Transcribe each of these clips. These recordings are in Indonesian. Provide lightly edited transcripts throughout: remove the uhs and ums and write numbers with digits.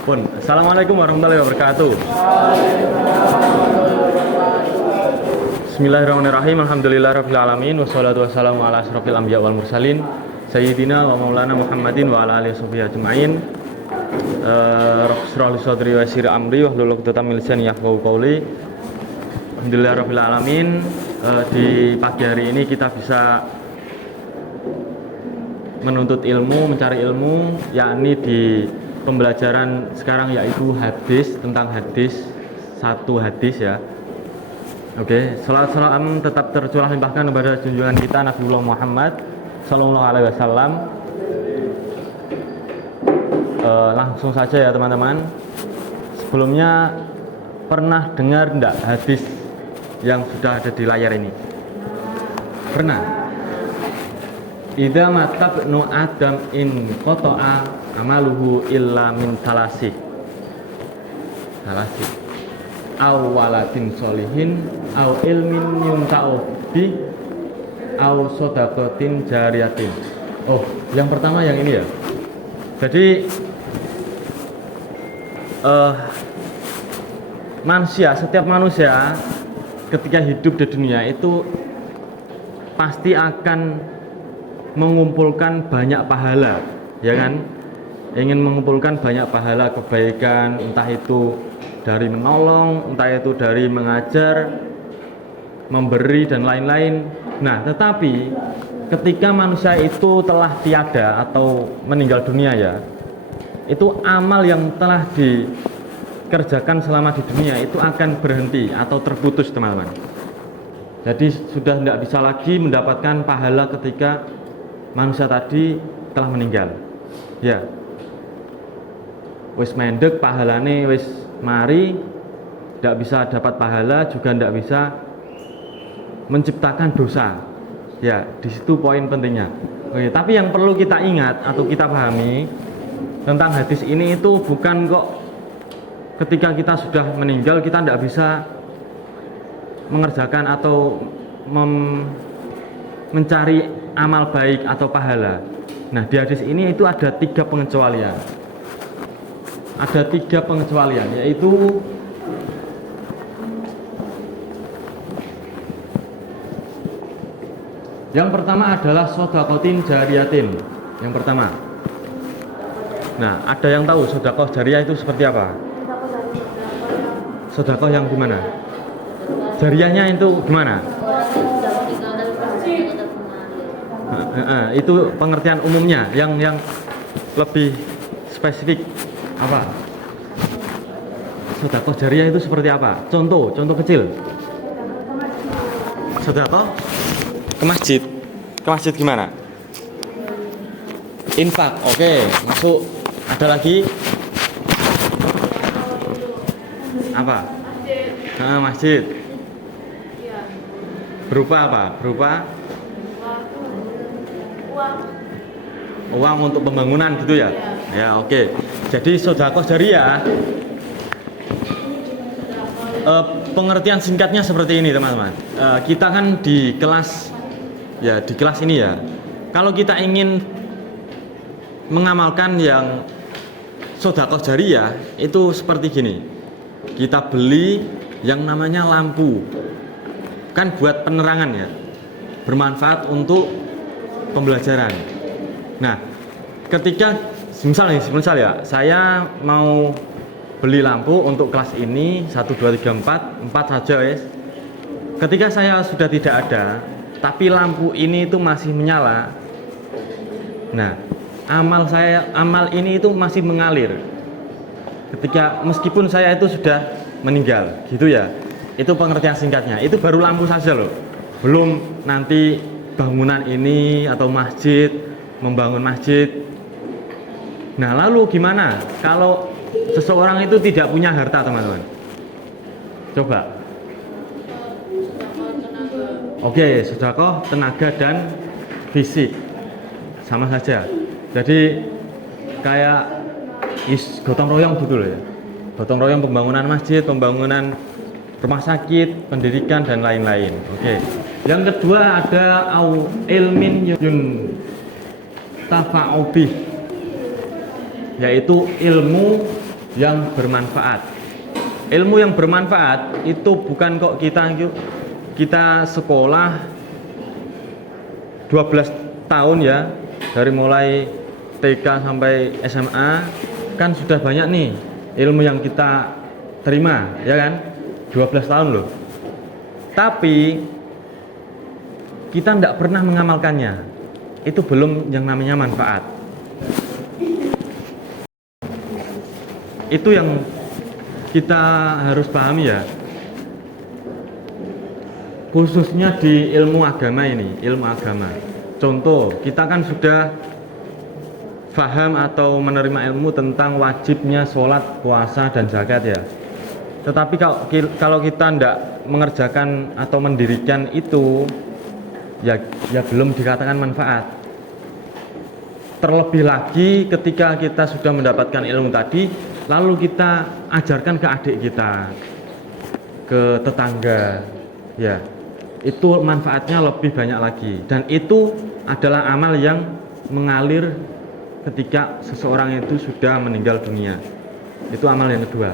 Pun. Assalamualaikum warahmatullahi wabarakatuh. Bismillahirrahmanirrahim. Alhamdulillahirabbil alamin wassalatu wassalamu ala asyrofil anbiya wal mursalin sayyidina wa maulana Muhammadin wa ala alihi washabihi ajmain. Rabbi shrah li sadri wa yassir amri wahlul 'uqdatam min lisani yafqahu qawli. Alhamdulillahirabbil alamin. Di pagi hari ini kita bisa menuntut ilmu, mencari ilmu, yakni di pembelajaran sekarang yaitu hadis, tentang hadis, satu hadis ya. Oke, salawat salam tetap tercurah limpahkan kepada junjungan kita Nabiullah Muhammad Sallallahu Alaihi Wasallam. Langsung saja ya teman-teman. Sebelumnya pernah dengar enggak hadis yang sudah ada di layar ini? Pernah? Idza matabnu adam in qata'a amaluhu illa min salasih. Aw waladin solihin aw ilmin yunta'u bi aw shadaqatin jariyatin. Oh, yang pertama yang ini ya. Jadi setiap manusia ketika hidup di dunia itu pasti akan mengumpulkan banyak pahala, ya kan? Ingin mengumpulkan banyak pahala kebaikan, entah itu dari menolong, entah itu dari mengajar, memberi dan lain-lain. Nah, tetapi ketika manusia itu telah tiada atau meninggal dunia ya, itu amal yang telah dikerjakan selama di dunia itu akan berhenti atau terputus, teman-teman. Jadi sudah tidak bisa lagi mendapatkan pahala ketika manusia tadi telah meninggal. Ya. Wis mendek pahalane wis mari, tidak bisa dapat pahala, juga tidak bisa menciptakan dosa. Ya, di situ poin pentingnya. Oke, tapi yang perlu kita ingat atau kita pahami tentang hadis ini itu bukan kok ketika kita sudah meninggal kita tidak bisa mengerjakan atau mencari amal baik atau pahala. Nah, di hadis ini itu ada 3 pengecualian. Ada 3 pengecualian, yaitu yang pertama adalah shadaqatin jariyatin. Yang pertama. Nah, ada yang tahu sedekah jariyah itu seperti apa? Sedekah yang gimana? Jariyahnya itu gimana? Itu pengertian umumnya, yang lebih spesifik apa? Sedekah jariyah itu seperti apa? Contoh kecil. Sedekah ke masjid. Ke masjid gimana? Infak. Oke, masuk. Ada lagi? Apa? Masjid. Berupa apa? Berupa uang untuk pembangunan gitu ya? Ya, oke. Jadi sedekah jariyah pengertian singkatnya seperti ini, teman-teman. Kita kan di kelas ini ya. Kalau kita ingin mengamalkan yang sedekah jariyah itu seperti gini. Kita beli yang namanya lampu. Kan buat penerangan ya. Bermanfaat untuk pembelajaran. Nah, ketika misal ya, saya mau beli lampu untuk kelas ini 1 2 3 4 saja wes. Ketika saya sudah tidak ada, tapi lampu ini itu masih menyala. Nah, amal ini itu masih mengalir. Ketika meskipun saya itu sudah meninggal, gitu ya. Itu pengertian singkatnya. Itu baru lampu saja loh. Belum nanti bangunan ini atau masjid, membangun masjid. Nah, lalu gimana kalau seseorang itu tidak punya harta, teman-teman? Coba. Oke, sedekah tenaga dan fisik. Sama saja. Jadi kayak gotong royong gitu loh ya. Gotong royong pembangunan masjid, pembangunan rumah sakit, pendidikan dan lain-lain. Oke. Yang kedua ada ilmin yun tafa'ubih, yaitu ilmu yang bermanfaat. Ilmu yang bermanfaat itu bukan kok kita sekolah 12 tahun ya, dari mulai TK sampai SMA kan sudah banyak nih ilmu yang kita terima, ya kan? 12 tahun loh. Tapi kita tidak pernah mengamalkannya. Itu belum yang namanya manfaat. Itu yang kita harus pahami ya. Khususnya di ilmu agama ini, ilmu agama. Contoh, kita kan sudah paham atau menerima ilmu tentang wajibnya sholat, puasa, dan zakat ya. Tetapi kalau kita tidak mengerjakan atau mendirikan itu, ya belum dikatakan manfaat. Terlebih lagi ketika kita sudah mendapatkan ilmu tadi, lalu kita ajarkan ke adik kita, ke tetangga, ya itu manfaatnya lebih banyak lagi. Dan itu adalah amal yang mengalir ketika seseorang itu sudah meninggal dunia. Itu amal yang kedua.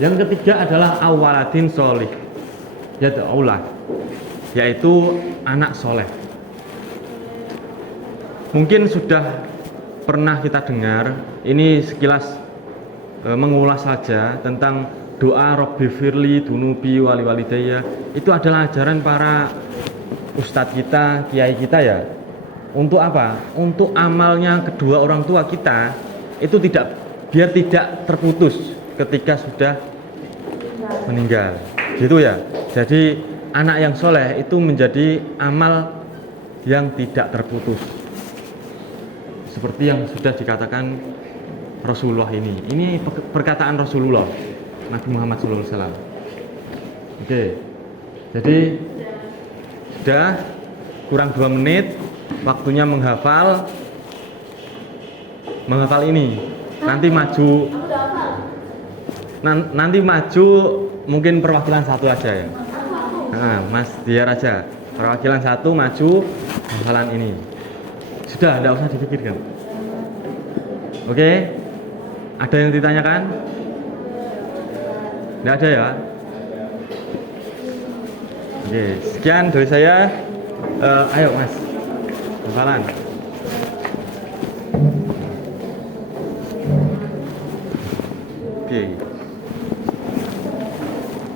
Yang ketiga adalah awaladin sholih, yaitu anak soleh. Mungkin sudah pernah kita dengar, ini sekilas mengulas saja tentang doa Robbi firli dunubi wali walidayya. Itu adalah ajaran para ustadz kita, kiai kita ya. Untuk apa? Untuk amalnya kedua orang tua kita itu biar tidak terputus ketika sudah meninggal, gitu ya. Jadi anak yang soleh itu menjadi amal yang tidak terputus, seperti yang sudah dikatakan Rasulullah ini. Ini perkataan Rasulullah Nabi Muhammad SAW. Oke, jadi sudah kurang 2 menit waktunya menghafal ini. Nanti maju mungkin perwakilan satu aja ya. Nah, Mas Diar aja perwakilan satu maju hafalan ini. Sudah, tidak usah dipikirkan. Oke, ada yang ditanyakan? Tidak ada ya? Oke, sekian dari saya. Ayo Mas, hafalan. Oke.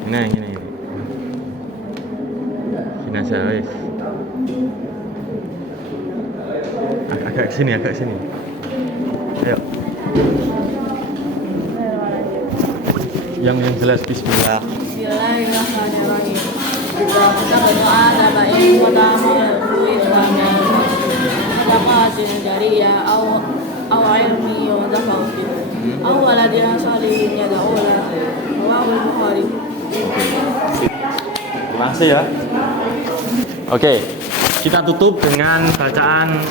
Nah, ini. Sini aja, wes. Agak sini. Ayo. Yang jelas bismillah. Bismillahirrahmanirrahim. Kita berdoa tabain pertama duit kami. Sadaqatin jariyah aw ilmi yudhafau aw waladin shalihin yad'ula. Rawahul Bukhari. Terima kasih ya. Oke, kita tutup dengan bacaan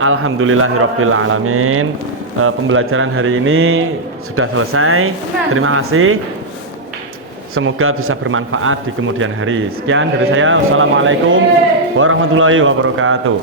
Alhamdulillahirabbil alamin. Pembelajaran hari ini sudah selesai. Terima kasih. Semoga bisa bermanfaat di kemudian hari. Sekian dari saya. Wassalamualaikum warahmatullahi wabarakatuh.